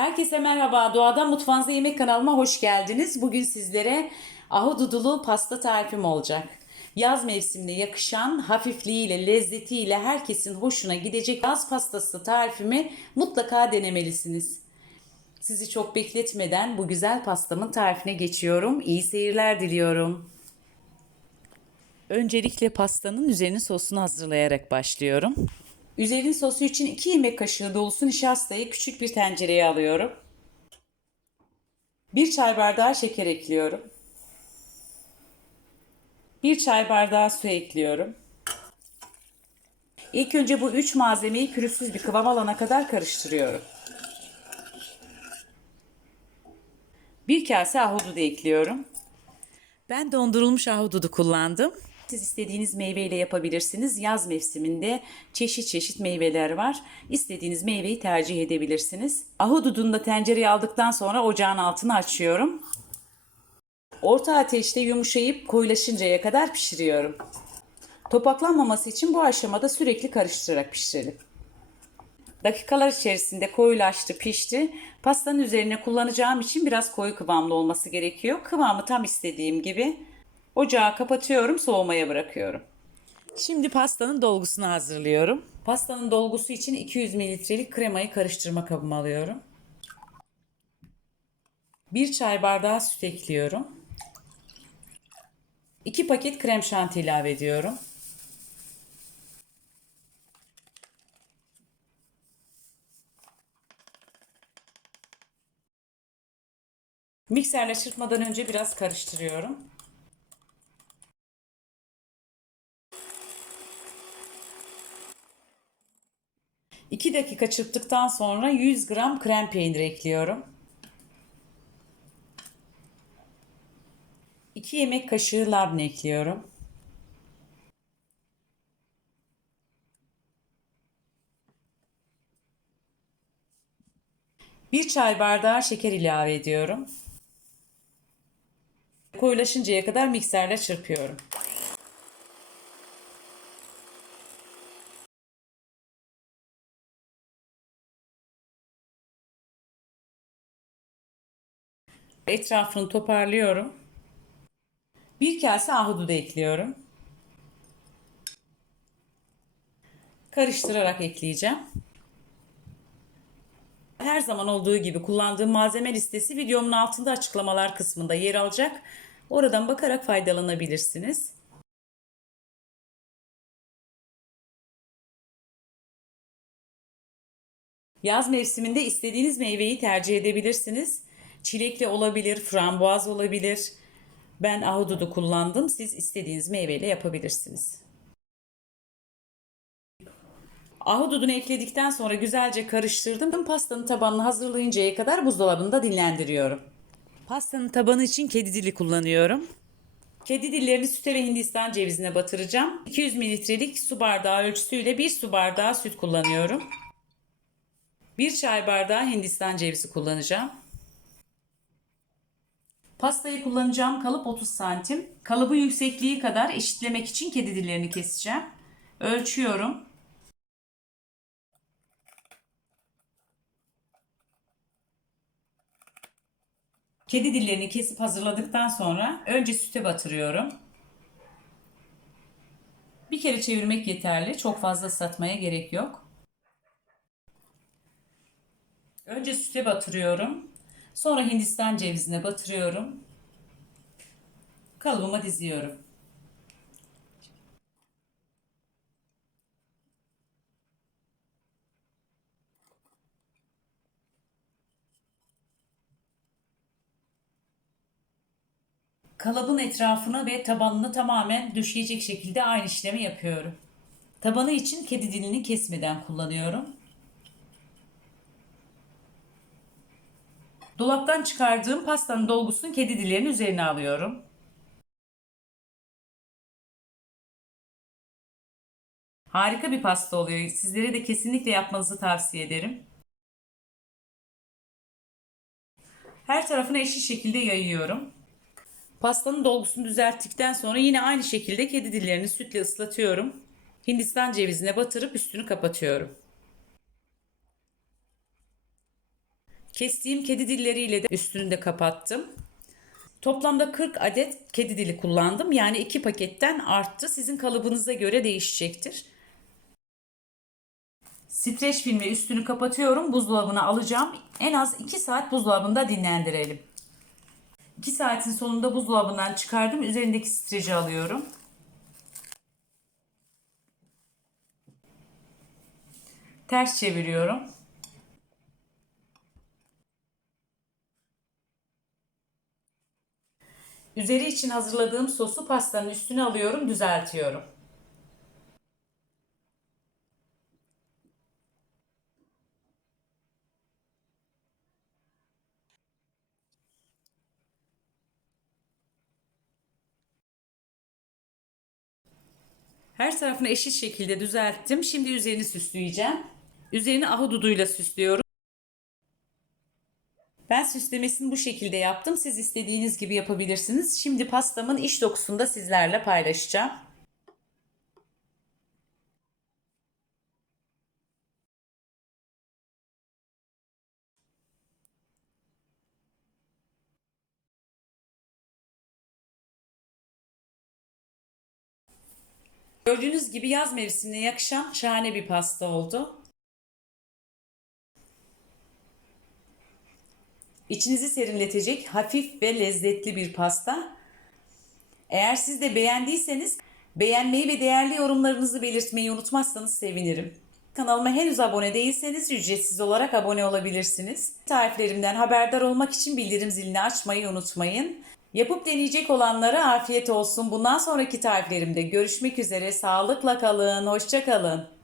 Herkese merhaba. Doğadan Mutfağınıza Yemek kanalıma hoş geldiniz. Bugün sizlere ahududulu pasta tarifim olacak. Yaz mevsimine yakışan hafifliğiyle, lezzetiyle herkesin hoşuna gidecek yaz pastası tarifimi mutlaka denemelisiniz. Sizi çok bekletmeden bu güzel pastamın tarifine geçiyorum. İyi seyirler diliyorum. Öncelikle pastanın üzerinin sosunu hazırlayarak başlıyorum. Üzerin sosu için 2 yemek kaşığı dolusu nişastayı küçük bir tencereye alıyorum. 1 çay bardağı şeker ekliyorum. 1 çay bardağı su ekliyorum. İlk önce bu 3 malzemeyi pürüzsüz bir kıvam alana kadar karıştırıyorum. 1 kase ahududu ekliyorum. Ben dondurulmuş ahududu kullandım. Siz istediğiniz meyveyle yapabilirsiniz. Yaz mevsiminde çeşit çeşit meyveler var. İstediğiniz meyveyi tercih edebilirsiniz. Ahududunu da tencereye aldıktan sonra ocağın altını açıyorum. Orta ateşte yumuşayıp koyulaşıncaya kadar pişiriyorum. Topaklanmaması için bu aşamada sürekli karıştırarak pişirelim. Dakikalar içerisinde koyulaştı, pişti. Pastanın üzerine kullanacağım için biraz koyu kıvamlı olması gerekiyor. Kıvamı tam istediğim gibi. Ocağı kapatıyorum, soğumaya bırakıyorum. Şimdi pastanın dolgusunu hazırlıyorum. Pastanın dolgusu için 200 mililitrelik kremayı karıştırma kabıma alıyorum. 1 çay bardağı süt ekliyorum. 2 paket krem şanti ilave ediyorum. Mikserle çırpmadan önce biraz karıştırıyorum. İki dakika çırptıktan sonra 100 gram krem peynir ekliyorum. 2 yemek kaşığı labne ekliyorum. Bir çay bardağı şeker ilave ediyorum. Koyulaşıncaya kadar mikserle çırpıyorum. Etrafını toparlıyorum. Bir kase ahududu ekliyorum. Karıştırarak ekleyeceğim. Her zaman olduğu gibi kullandığım malzeme listesi videomun altında açıklamalar kısmında yer alacak. Oradan bakarak faydalanabilirsiniz. Yaz mevsiminde istediğiniz meyveyi tercih edebilirsiniz. Çilekli olabilir, frambuaz olabilir. Ben ahududu kullandım. Siz istediğiniz meyveyle yapabilirsiniz. Ahududunu ekledikten sonra güzelce karıştırdım. Pastanın tabanını hazırlayıncaya kadar buzdolabında dinlendiriyorum. Pastanın tabanı için kedi dili kullanıyorum. Kedi dillerini süte ve hindistan cevizine batıracağım. 200 mililitrelik su bardağı ölçüsüyle 1 su bardağı süt kullanıyorum. 1 çay bardağı hindistan cevizi kullanacağım. Pastayı kullanacağım kalıp 30 santim. Kalıbın yüksekliği kadar eşitlemek için kedi dillerini keseceğim. Ölçüyorum. Kedi dillerini kesip hazırladıktan sonra önce süte batırıyorum. Bir kere çevirmek yeterli. Çok fazla ıslatmaya gerek yok. Önce süte batırıyorum. Sonra Hindistan cevizine batırıyorum. Kalıbıma diziyorum. Kalıbın etrafını ve tabanını tamamen düşecek şekilde aynı işlemi yapıyorum. Tabanı için kedi dilini kesmeden kullanıyorum. Dolaptan çıkardığım pastanın dolgusunu kedi dillerinin üzerine alıyorum. Harika bir pasta oluyor. Sizlere de kesinlikle yapmanızı tavsiye ederim. Her tarafına eşit şekilde yayıyorum. Pastanın dolgusunu düzelttikten sonra yine aynı şekilde kedi dillerini sütle ıslatıyorum. Hindistan cevizine batırıp üstünü kapatıyorum. Kestiğim kedi dilleriyle de üstünü de kapattım. Toplamda 40 adet kedi dili kullandım. Yani 2 paketten arttı. Sizin kalıbınıza göre değişecektir. Streç filmi üstünü kapatıyorum. Buzdolabına alacağım. En az 2 saat buzdolabında dinlendirelim. 2 saatin sonunda buzdolabından çıkardım. Üzerindeki streci alıyorum. Ters çeviriyorum. Üzeri için hazırladığım sosu pastanın üstüne alıyorum, düzeltiyorum. Her tarafını eşit şekilde düzelttim. Şimdi üzerini süsleyeceğim. Üzerini ahududuyla süslüyorum. Ben süslemesini bu şekilde yaptım. Siz istediğiniz gibi yapabilirsiniz. Şimdi pastamın iç dokusunu da sizlerle paylaşacağım. Gördüğünüz gibi yaz mevsimine yakışan şahane bir pasta oldu. İçinizi serinletecek hafif ve lezzetli bir pasta. Eğer siz de beğendiyseniz beğenmeyi ve değerli yorumlarınızı belirtmeyi unutmazsanız sevinirim. Kanalıma henüz abone değilseniz ücretsiz olarak abone olabilirsiniz. Tariflerimden haberdar olmak için bildirim zilini açmayı unutmayın. Yapıp deneyecek olanlara afiyet olsun. Bundan sonraki tariflerimde görüşmek üzere. Sağlıkla kalın, hoşça kalın.